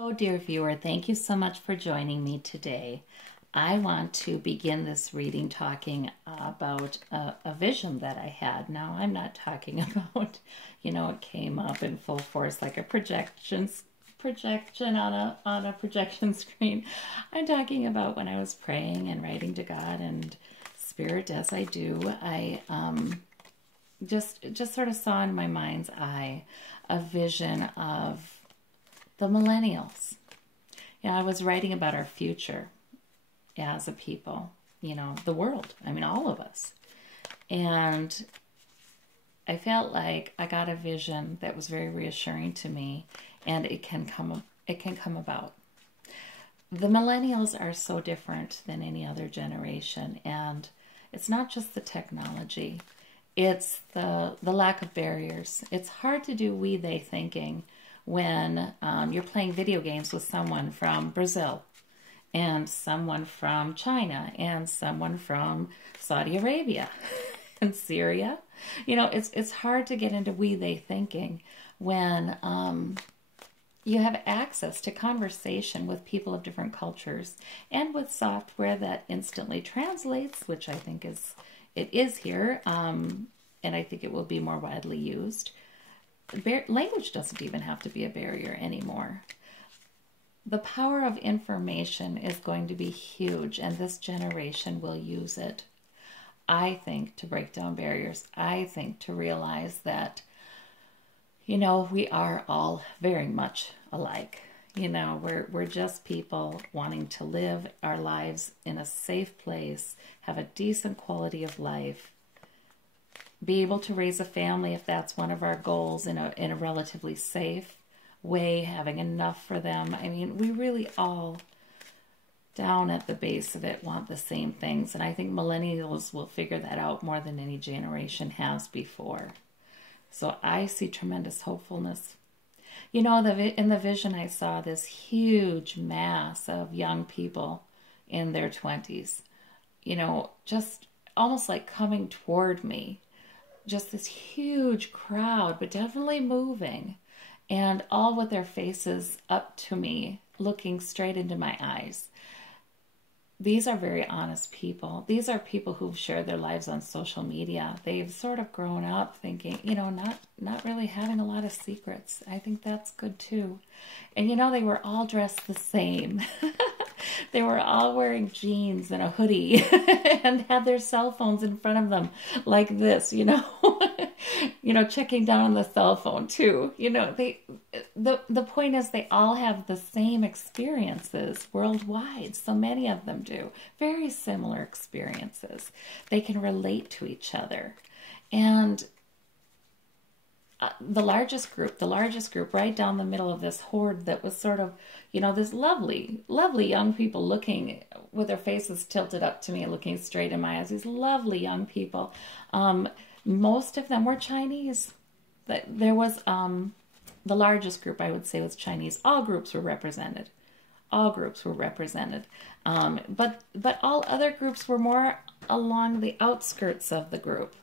Hello, dear viewer. Thank you so much for joining me today. I want to begin this reading talking about a vision that I had. Now, I'm not talking about, it came up in full force like a projection on a projection screen. I'm talking about when I was praying and writing to God and Spirit, as I do. I just sort of saw in my mind's eye a vision of the millennials. I was writing about our future as a people, the world. I mean, all of us. And I felt like I got a vision that was very reassuring to me, and it can come about. The millennials are so different than any other generation, and it's not just the technology. It's the lack of barriers. It's hard to do we, they thinking when you're playing video games with someone from Brazil and someone from China and someone from Saudi Arabia and Syria. It's hard to get into we, they thinking when you have access to conversation with people of different cultures and with software that instantly translates, which I think it is here, and I think it will be more widely used. Language doesn't even have to be a barrier anymore. The power of information is going to be huge, and this generation will use it, I think, to break down barriers. I think to realize that, we are all very much alike. We're just people wanting to live our lives in a safe place, have a decent quality of life, be able to raise a family if that's one of our goals in a relatively safe way, having enough for them. I mean, we really all, down at the base of it, want the same things. And I think millennials will figure that out more than any generation has before. So I see tremendous hopefulness. In the vision I saw this huge mass of young people in their 20s, just almost like coming toward me. Just this huge crowd, but definitely moving, and all with their faces up to me, looking straight into my eyes. These are very honest people. These are people who've shared their lives on social media. They've sort of grown up thinking, not really having a lot of secrets. I think that's good too. And they were all dressed the same. They were all wearing jeans and a hoodie and had their cell phones in front of them like this, checking down on the cell phone too. The point is they all have the same experiences worldwide. So many of them do. Very similar experiences. They can relate to each other. And the largest group right down the middle of this horde that was sort of, this lovely, lovely young people looking with their faces tilted up to me, looking straight in my eyes, these lovely young people. Most of them were Chinese. There was, the largest group I would say was Chinese. All groups were represented. All groups were represented. But all other groups were more along the outskirts of the group.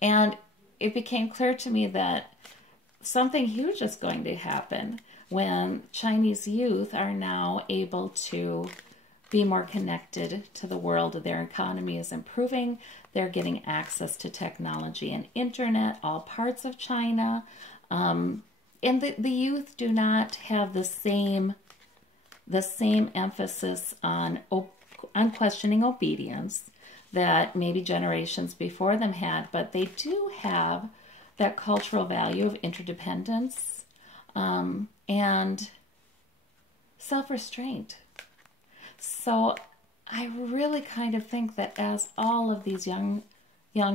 And it became clear to me that something huge is going to happen when Chinese youth are now able to be more connected to the world. Their economy is improving. They're getting access to technology and internet, all parts of China. And the youth do not have the same emphasis on questioning obedience that maybe generations before them had, but they do have that cultural value of interdependence and self-restraint. So I really kind of think that as all of these young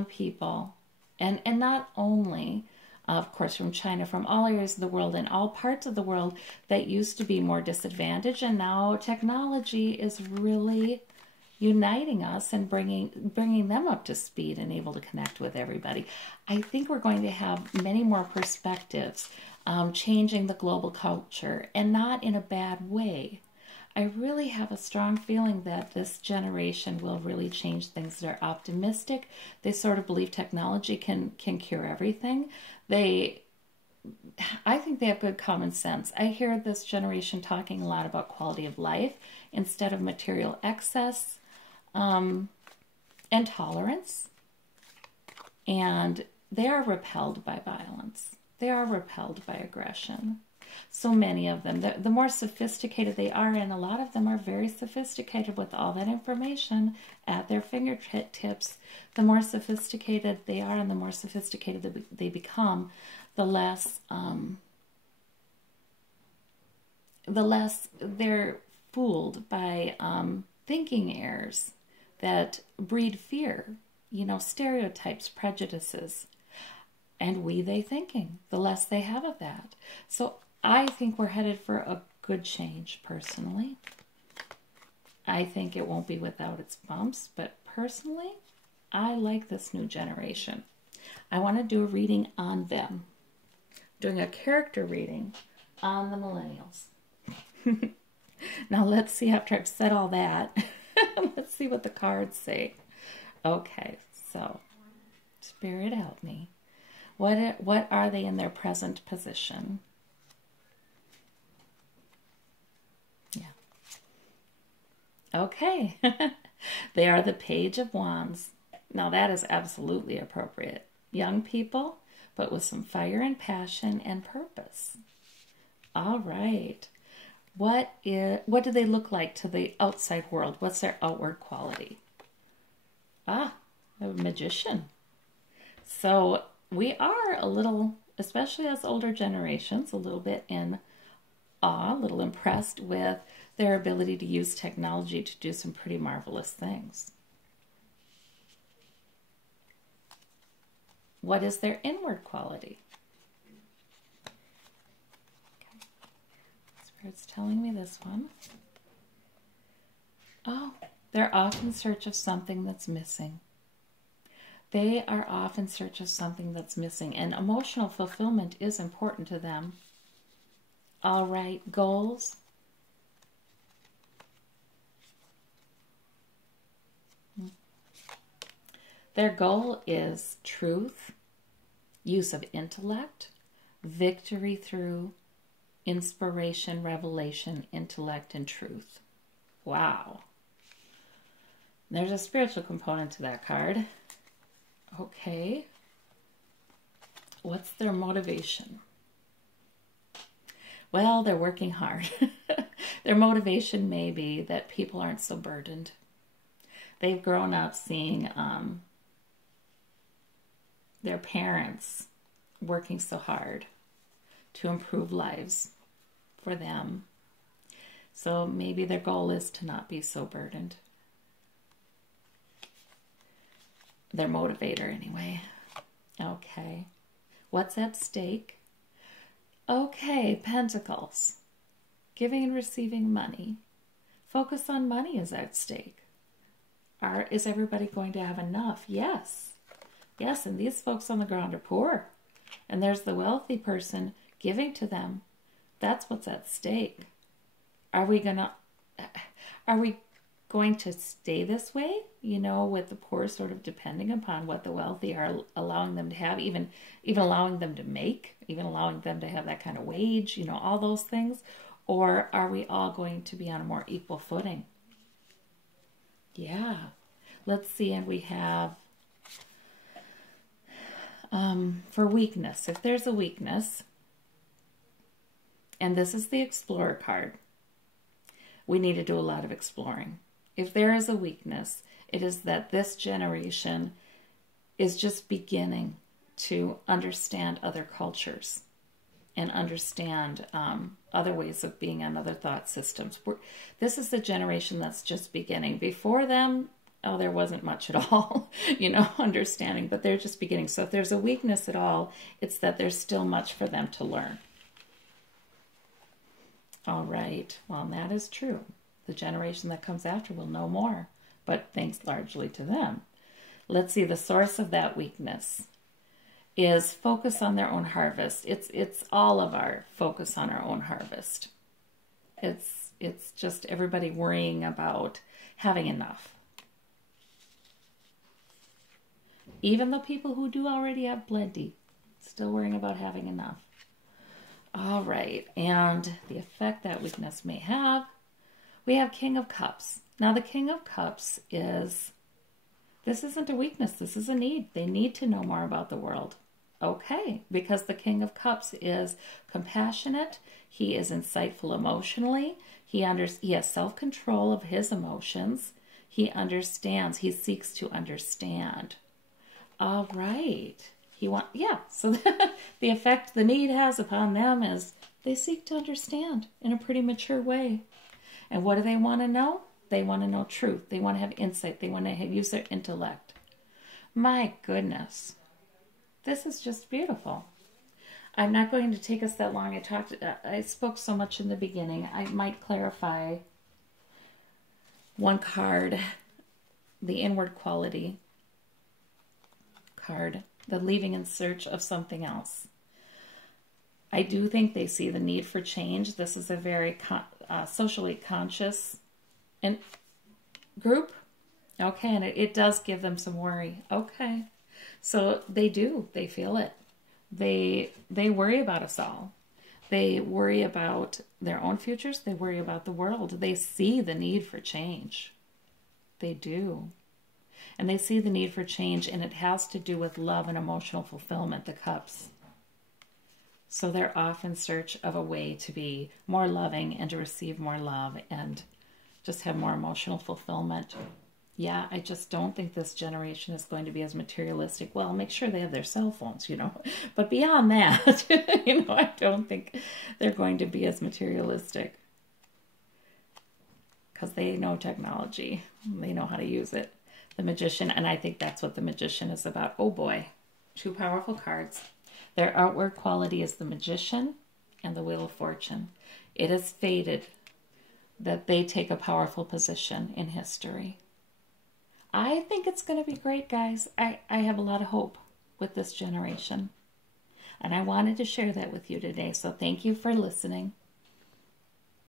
people, and not only, of course, from China, from all areas of the world and all parts of the world that used to be more disadvantaged, and now technology is really uniting us and bringing them up to speed and able to connect with everybody. I think we're going to have many more perspectives, changing the global culture, and not in a bad way. I really have a strong feeling that this generation will really change things. They're optimistic. They sort of believe technology can cure everything. They I think they have good common sense. I hear this generation talking a lot about quality of life instead of material excess, and tolerance. And they are repelled by violence. They are repelled by aggression. So many of them, the more sophisticated they are, and a lot of them are very sophisticated with all that information at their fingertips, the more sophisticated they are and the more sophisticated they become, the less they're fooled by thinking errors that breed fear, stereotypes, prejudices, and they thinking, the less they have of that. So I think we're headed for a good change, personally. I think it won't be without its bumps, but personally, I like this new generation. I want to do a reading on them. Doing a character reading on the millennials. Now let's see, after I've said all that, let's see what the cards say. Okay, so Spirit, help me. What are they in their present position? Yeah. Okay. They are the Page of Wands. Now that is absolutely appropriate. Young people, but with some fire and passion and purpose. All right. What do they look like to the outside world? What's their outward quality? A magician. So we are a little, especially as older generations, a little bit in awe, a little impressed with their ability to use technology to do some pretty marvelous things. What is their inward quality? Spirit's telling me this one. Oh, they're off in search of something that's missing. They are off in search of something that's missing, and emotional fulfillment is important to them. All right, goals. Their goal is truth, use of intellect, victory through inspiration, revelation, intellect, and truth. Wow. There's a spiritual component to that card. Okay. What's their motivation? Well, they're working hard. Their motivation may be that people aren't so burdened. They've grown up seeing their parents working so hard to improve lives for them. So maybe their goal is to not be so burdened. Their motivator, anyway. Okay. What's at stake? Okay, Pentacles. Giving and receiving money. Focus on money is at stake. Is everybody going to have enough? Yes. Yes, and these folks on the ground are poor. And there's the wealthy person giving to them. That's what's at stake. Are we going to stay this way? With the poor sort of depending upon what the wealthy are allowing them to have, even allowing them to make, even allowing them to have that kind of wage, all those things? Or are we all going to be on a more equal footing? Yeah. Let's see, and we have for weakness. If there's a weakness, and this is the Explorer card, we need to do a lot of exploring. If there is a weakness, it is that this generation is just beginning to understand other cultures and understand other ways of being and other thought systems. This is the generation that's just beginning. Before them, there wasn't much at all, understanding, but they're just beginning. So if there's a weakness at all, it's that there's still much for them to learn. All right, well, and that is true. The generation that comes after will know more, but thanks largely to them. Let's see, the source of that weakness is focus on their own harvest. It's all of our focus on our own harvest. It's just everybody worrying about having enough. Even the people who do already have plenty, still worrying about having enough. All right, and the effect that weakness may have, we have King of Cups. Now the King of Cups is, this isn't a weakness, this is a need. They need to know more about the world. Okay, because the King of Cups is compassionate, he is insightful emotionally, he has self-control of his emotions, he understands, he seeks to understand. All right. So the effect the need has upon them is they seek to understand in a pretty mature way. And what do they want to know? They want to know truth. They want to have insight. They want to use their intellect. My goodness. This is just beautiful. I'm not going to take us that long. I spoke so much in the beginning. I might clarify one card, the inward quality card, the leaving in search of something else. I do think they see the need for change. This is a very socially conscious group. Okay, and it does give them some worry. Okay, so they feel it. They worry about us all. They worry about their own futures. They worry about the world. They see the need for change. They do. And they see the need for change, and it has to do with love and emotional fulfillment, the cups. So they're off in search of a way to be more loving and to receive more love and just have more emotional fulfillment. Yeah, I just don't think this generation is going to be as materialistic. Well, make sure they have their cell phones, But beyond that, I don't think they're going to be as materialistic. Because they know technology. They know how to use it. The Magician, and I think that's what the Magician is about. Oh boy, two powerful cards. Their outward quality is the Magician and the Wheel of Fortune. It is fated that they take a powerful position in history. I think it's going to be great, guys. I have a lot of hope with this generation. And I wanted to share that with you today, so thank you for listening.